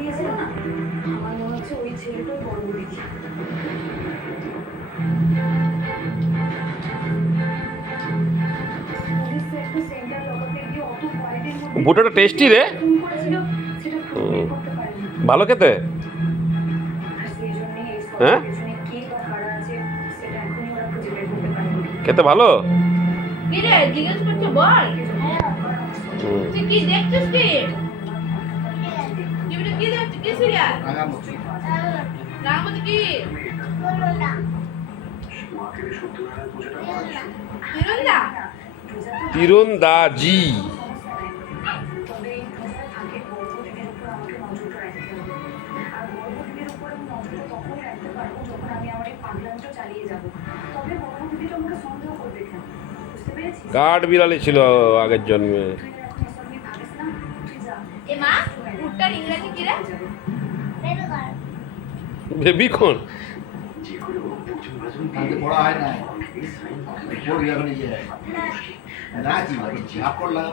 দিয়েছে না, আমার মনে হচ্ছে ওই ছেলেটাই বড় দেখি। ভুট্টাটা টেস্টি রে। ভালো খেতে। হ্যাঁ, খেতে ভালো। জিজ্ঞেস করছো বল, তুই কি দেখছিস? কি দেখছিস? কি সিরিয়াল? রাঙামতি কি? তিরন্দা। তীরন্দাজি। কাঠ বিড়ালি ছিল আগের জন্মে। এ মা, ভুট্টার ইংরেজি কি রে? বেবিকর্ন। পড়া হয় না, পড়বি এখন এই যে রাজি ঝাপ করলাম।